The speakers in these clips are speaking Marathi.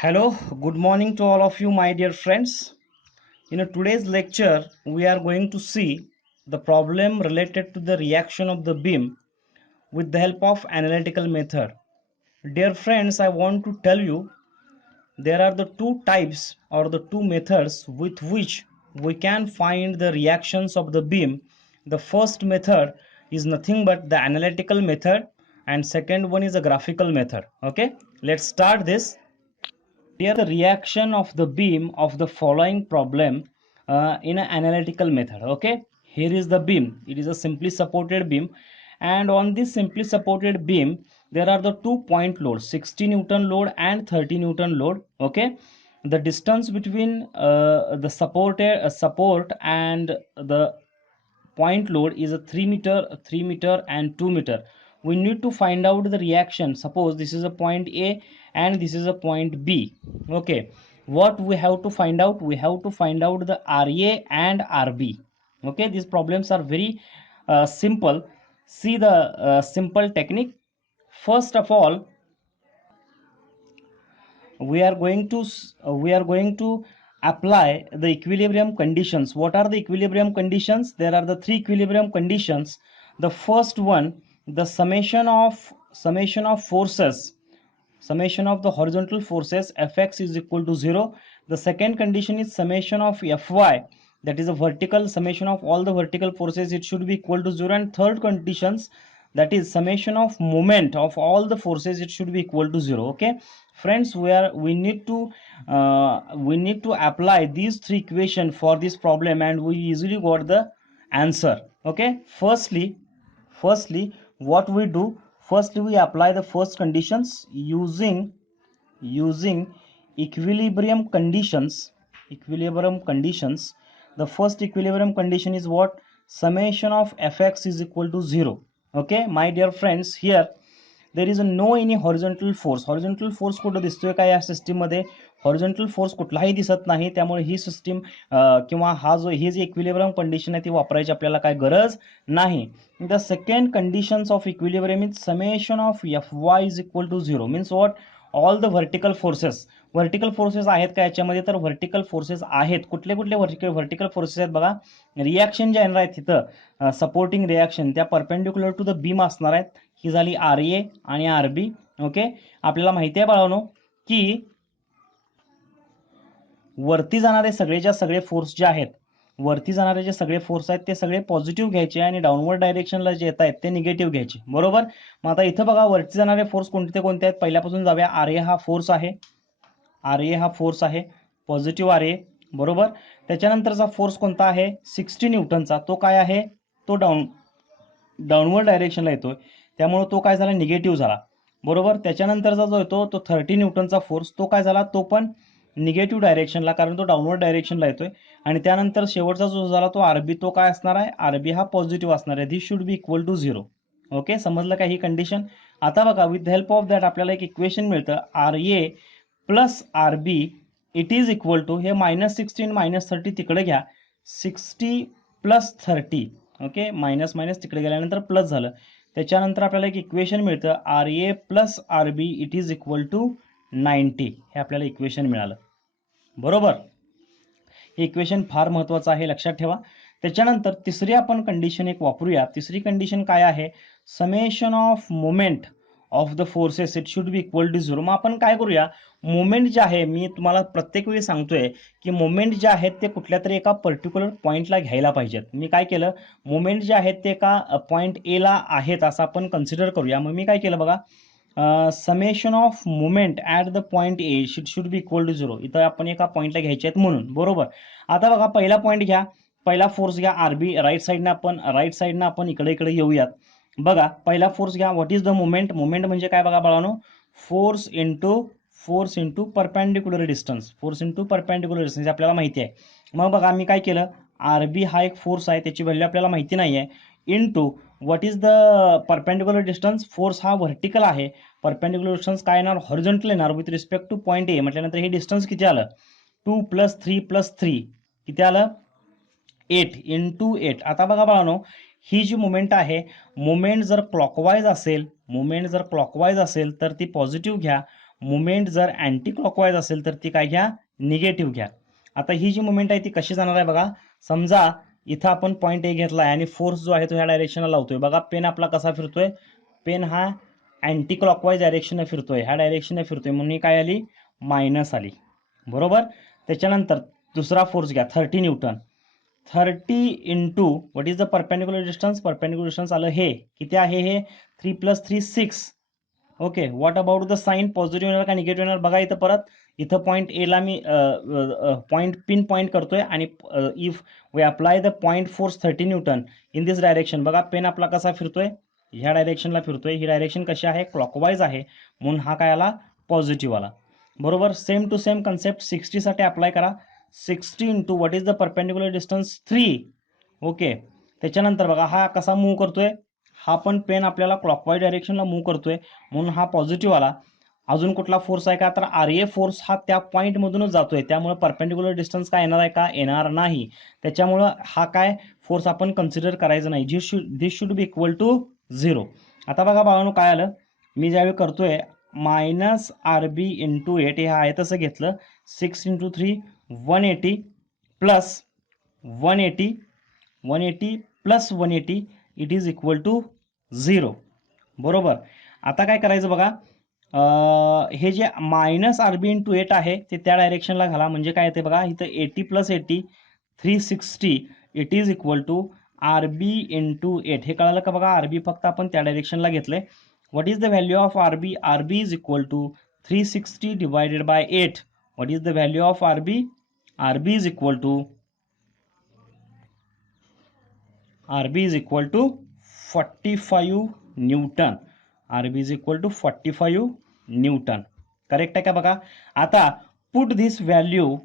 Hello, good morning to all of you, my dear friends. In today's lecture, we are going to see the problem related to the reaction of the beam with the help of analytical method. Dear friends, I want to tell you there are the two types or the two methods with which we can find the reactions of the beam. The first method is nothing but the analytical method, and second one is a graphical method. Okay, let's start this. Here the reaction of the beam of the following problem in an analytical method. Okay, here is the beam. It is a simply supported beam, and on this simply supported beam there are the 2 point load, 60 Newton load and 30 Newton load. Okay, the distance between the support and the point load is a 3 meter and 2 meter. We need to find out the reaction. Suppose this is a point A and this is a point B. Okay, what we have to find out? We have to find out the RA and RB. Okay, these problems are very simple. See the simple technique. First of all, we are going to apply the equilibrium conditions. What are the equilibrium conditions? There are the three equilibrium conditions. The first one, the summation of forces, summation of the horizontal forces fx is equal to 0. The second condition is summation of fy, that is a vertical summation of all the vertical forces, it should be equal to 0. And third conditions, that is summation of moment of all the forces, it should be equal to 0. Okay friends, we need to apply these three equations for this problem, and we easily got the answer. Okay, firstly what we do, firstly we apply the first conditions using equilibrium conditions. The first equilibrium condition is what? Summation of fx is equal to 0. Okay my dear friends, here there is no any horizontal force कुठं दिसतोय का या सिस्टीम मध्ये? हॉरिझॉन्टल फोर्स कुठलाही दिसत नाही. त्यामुळे ही सिस्टीम किंवा ही जी इक्विलिब्रियम कंडिशन आहे ती वापरायची आपल्याला काय गरज नाही. The second conditions of equilibrium is summation of F Y is equal to 0. Means what? All the vertical forces आहेत का याच्यामध्ये? तर व्हर्टिकल फोर्सेस आहेत. कुठले कुठले व्हर्टिकल फोर्सेस आहेत बघा. रिॲक्शन जे येणार आहे तिथं सपोर्टिंग रिॲक्शन त्या परपेंडिक्युलर टू द बीम असणार आहेत. ही झाली आर ए आणि आर बी. ओके, आपल्याला माहिती आहे बाळांनो की वरती जाणारे सगळेच्या सगळे फोर्स जे आहेत, वरती जाणारे जे सगळे फोर्स आहेत ते सगळे पॉझिटिव्ह घ्यायचे आणि डाऊनवर्ड डायरेक्शनला जे येत आहेत ते निगेटिव्ह घ्यायचे. बरोबर. मग आता इथं बघा वरती जाणारे फोर्स कोणते कोणते आहेत? पहिल्यापासून जाऊया. आर ए हा फोर्स आहे, पॉझिटिव्ह आर ए. बरोबर. त्याच्यानंतरचा फोर्स कोणता आहे? 60 न्यूटनचा. तो काय आहे? तो डाऊनवर्ड डायरेक्शनला येतोय, त्यामुळे तो काय झाला? निगेटिव्ह झाला. बरोबर. त्याच्यानंतरचा जो येतो तो 30 न्यूटनचा फोर्स, तो काय झाला? तो पण निगेटिव्ह डायरेक्शनला, कारण तो डाऊनवर्ड डायरेक्शनला येतोय. आणि त्यानंतर शेवटचा जो झाला तो आरबी, तो काय असणार आहे? आरबी हा पॉझिटिव्ह असणार आहे. This should be equal to 0. Okay, समजलं का ही कंडिशन? आता बघा, with the help of that आपल्याला एक इक्वेशन मिळतं. R A plus R B it is equal to, हे -16 -30 तिकडे घ्या, 60 प्लस 30. ओके, मायनस मायनस तिकडे गेल्यानंतर प्लस झालं. त्याच्यानंतर आपल्याला एक इक्वेशन मिळतं, R A plus R B it is equal to 90. हे आपल्याला इक्वेशन मिळालं. बरोबर. हे इक्वेशन फार महत्वाचं आहे, लक्षात ठेवा. त्याच्यानंतर तिसरी आपण कंडिशन एक वापरूया. तिसरी कंडिशन काय आहे? Summation of moment of the forces it should be equal to 0. मग आपण काय करूया? मोमेंट जे आहे, मी तुम्हाला प्रत्येक वेळी सांगतोय की मोमेंट जे आहेत ते कुठल्या तरी एका पर्टिक्युलर पॉईंटला घ्यायला पाहिजेत. मी काय केलं? मोमेंट जे आहेत ते एका पॉईंट ए ला आहेत असं आपण कन्सिडर करूया. मग मी काय केलं बघा, summation of movement at the point A should be equal to 0. इथं आपण एका पॉईंटला घ्यायचे आहेत म्हणून. बरोबर. आता बघा, पहिला पॉईंट घ्या, पहिला फोर्स घ्या आरबी. राईट साईडनं आपण इकडे इकडे येऊयात. बघा, पहिला फोर्स घ्या. What is the movement? Movement म्हणजे काय बघा बाळांनो? Force into perpendicular distance. आपल्याला माहिती आहे. मग बघा, मी काय केलं? आरबी हा एक फोर्स आहे, त्याची व्हॅल्यू आपल्याला माहिती नाही आहे. Into what is the perpendicular distance? Force हा व्हर्टिकल आहे, परपेंडिक्युलर डिस्टन्स काय येणार? हॉरिझॉन्टल येणार with respect two point A. म्हटल्यानंतर हे डिस्टन्स किती आलं? 2 + 3 + 3 किती आलं? 8 इंटू 8. आता बघा बाळांनो, ही जी मुवमेंट आहे, मुवमेंट जर क्लॉकवाईज असेल तर ती पॉझिटिव्ह घ्या. मुवमेंट जर अँटी क्लॉकवाईज असेल तर ती काय घ्या, निगेटिव्ह घ्या. आता ही जी मुवमेंट आहे ती कशी जाणार आहे बघा. समजा इथं आपण पॉईंट ए घेतलाय आणि फोर्स जो आहे तो ह्या डायरेक्शनला लावतोय. बघा पेन आपला कसा फिरतोय, पेन हा अँटी क्लॉकवाईज डायरेक्शनने फिरतोय, ह्या डायरेक्शनने फिरतोय, म्हणून ही काय आली, मायनस आली. बरोबर. त्याच्यानंतर दुसरा फोर्स घ्या 30 newton. 30 into what is the perpendicular distance, perpendicular distance आलं हे किती आहे, हे 3 + 3 6. Okay. What about the sign, positive येणार का निगेटिव्ह येणार बघा. इथं परत इथं पॉईंट एला मी पॉईंट पिन पॉईंट करतोय आणि if we apply the point force 30 newton in this direction, बघा पेन आपला कसा फिरतोय, ह्या डायरेक्शनला फिरतोय. ही डायरेक्शन कशी आहे, क्लॉकवाईज आहे, म्हणून हा काय आला, पॉझिटिव्ह आला. बरोबर. सेम टू सेम कन्सेप्ट 60 साठी अप्लाय करा. 60 into what is the perpendicular distance 3. Okay. त्याच्यानंतर बघा हा कसा मूव्ह करतोय, हा पण पेन आपल्याला क्लॉकवाईज डायरेक्शनला मूव्ह करतोय, म्हणून हा पॉझिटिव्ह आला. अजून कुठला फोर्स आहे का, तर आरए फोर्स हा त्या पॉईंटमधूनच जातोय, त्यामुळे परपेंडिक्युलर डिस्टन्स काय येणार आहे का, येणार नाही. त्याच्यामुळं हा काय फोर्स आपण कन्सिडर करायचा नाही. दिस शुड बी इक्वल टू 0. आता बघा बाळांनो काय आलं, मी ज्यावेळी करतोय मायनस आर बी इंटू 8, हे आहे तसं घेतलं. 6 into 3 180 plus 180 plus 180 it is equal to 0. बरोबर. आता काय करायचं बघा, हे जे मायनस आर बी इंटू 8 आहे ते त्या डायरेक्शनला घाला, म्हणजे काय येते बघा, इथं 80 + 80 360 it is equal to R B into 8. हे कळालं का बघा, आर बी फक्त आपण त्या डायरेक्शनला घेतलंय. What is the value of R B, R B is equal to 360 divided by 8. What is the value of R B, R B is equal to 45 newton. RB is equal to 45 newton. Correct आहे का बघा. आता put this value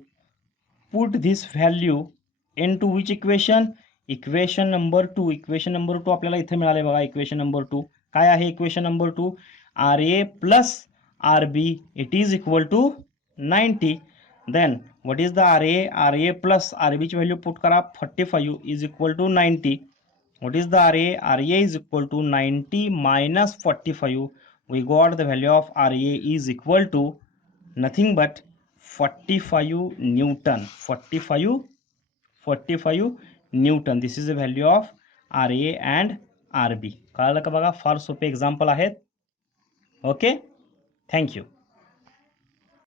into which equation, equation number 2. Equation number 2 आपल्याला इथे मिळाले बघा. इक्वेशन नंबर 2 काय आहे, equation number 2 R A plus R B it is equal to 90. Then what is the R A plus R बीची व्हॅल्यू पुट करा, 45 is equal to 90. What is the RA? RA is equal to 90 minus 45. We got the value of RA is equal to nothing but 45 Newton. 45 Newton. This is the value of RA and RB. कळलं का बघा, फार सोपे एक्झाम्पल आहेत. ओके. थँक्यू.